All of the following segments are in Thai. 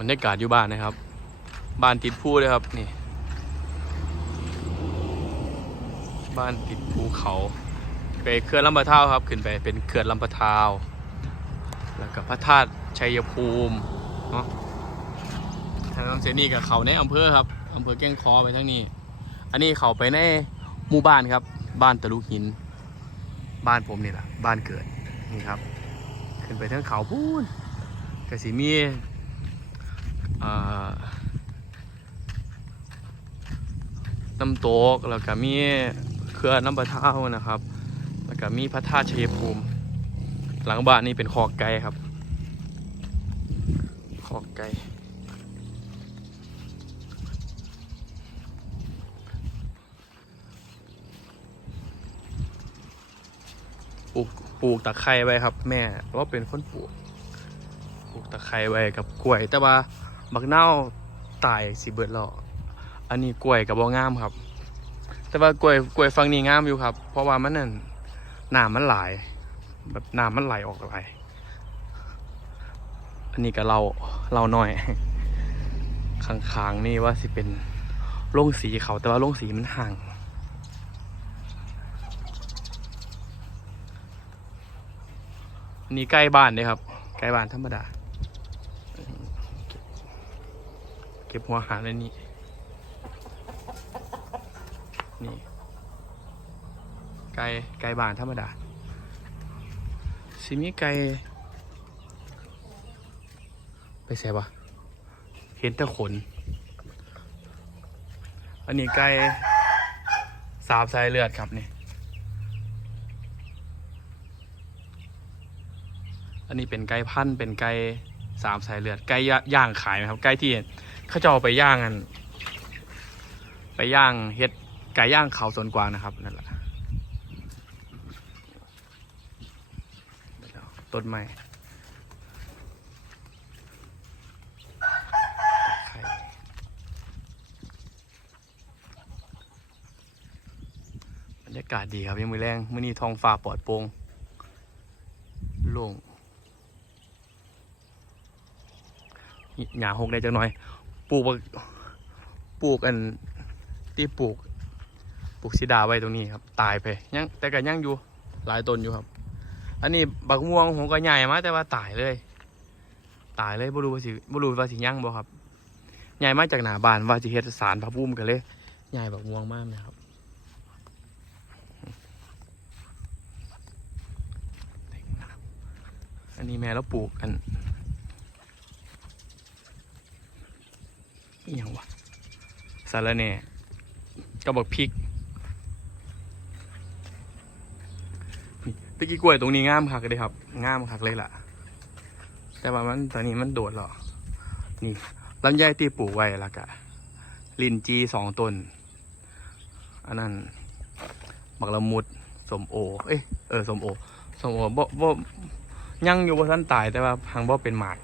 รรยากาศอยู่บ้านนะครับ บ้านติดภูเลยครับนี่ บ้านติดภูเขา ไปเขื่อนลำปะเท้าครับ ขึ้นไปเป็นเขื่อนลำปะเท้าวแล้วก็พระธาตุชัยภูมิเนาะทางน้ำเสนีกับเขาในอำเภอครับอำเภอแก้งคอไปทั้งนี้ อันนี้เขาไปในหมู่บ้านครับ บ้านตะลุกหิน บ้านผมนี่แหละบ้านเกิดนี่ครับ ขึ้นไปทั้งเขาพูนกระสิมีอ่า น้ำตกแล้วก็มีเครือน้ำประเท้านะครับ แล้วก็มีพระธาตุชัยภูมิ หลังบ้านนี่เป็นคอกไก่ครับคอกไก่ปลูกปลูกตะไคร้ไว้ครับ แม่ว่าเป็นคนปลูกปลูกตะไคร้ไว้กับกล้วย แต่ว่าบักเน่าวตายสิเบิดแล้ว อันนี้กล้วยกับบ่งามครับ แต่ว่ากล้วยกล้วยฟังนี่งามอยู่ครับ เพราะว่ามันนั่นน้ำมันหลายแบบน้ำมันไหลออกไหลอันนี้ก็เราเราหน่อยข้างๆนี่ว่าสิเป็นโล่งสีเขาแต่ว่าโล่งสีมันห่างอันนี้ใกล้บ้านเลยครับ ใกล้บ้านธรรมดา เก็บหัวหารในนี้ นี่ไกลไกลบ้านธรรมดาสิมีไก่ไปใส่ปะเห็นแต่ขน อันนี้ไก่สาบสายเลือดครับนี่ อันนี้เป็นไก่พันธุ์เป็นไก่สามสายเลือดไก่ย่างขายไหมครับไก่ที่เขาจะเอาไปย่างกัน ไปย่างเฮ็ด ไก่ย่างเขาสวนกวางนะครับนั่นแหละต้นไม้บรรยากาศดีครับยังมือแรงมื่อนี้ท้องฟ้าปลอดโปร่งโล่งหญ้าหกได้จังหน่อย ปลูกปลูกอันที่ปลูก ลูกซิดาไว้ตรงนี้ครับ ตายไปยังแต่ก็ยังอยู่หลายต้นอยู่ครับ อันนี้บักม่วงผมก็ใหญ่มาแต่ว่าตายเลย ตายเลยบรู้ว่าสิบรู้ว่าสิยั่งบ่ครับใหญ่มาจากหน้าบานว่าสิเฮ็ดสารพระภูมิกันเลยใหญ่บักม่วงมากนะครับอันนี้แม่เราปลูกกันอย่างวะสาระแหน่ก็บอกพริก ตะกี้กล้วยตรงนี้งามคักเลยครับงามคักเลยล่ะ แต่ว่ามันตอนนี้มันโดดหรอนี่ลำไยตีปลูกไว้ล้วกะลินจีสองต้น อันนั้นบักละมุดสมโอ เอ้ยเออสมโอสมโอบ่บ่ยังอยู่บนท่านตายแต่ว่าพังบ่เป็นหมาก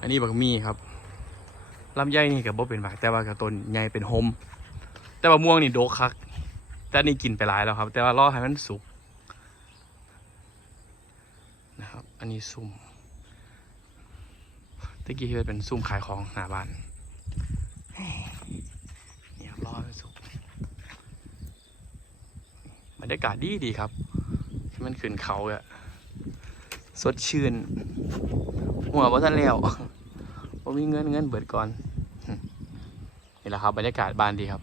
อันนี้บักมีครับลำไยนี่กับบ่เป็นหมาก แต่ว่ากับต้นใหญ่เป็นโฮมแต่ว่าม่วงนี่โดกคัก แต่นี่กินไปหลายแล้วครับ แต่ว่ารอให้มันสุก นะครับ อันนี้ซุ่มตะกี้ที่เป็นซุ่มขายของหน้าบ้านเนี่ครับรอให้สุกบรรยากาศดีดีครับที่มันขึ้นเขาอะสดชื่น หัวบ่ทันแล้วผมมีเงินเงินเบิดก่อน นี่แหละครับ บรรยากาศบ้านดีครับ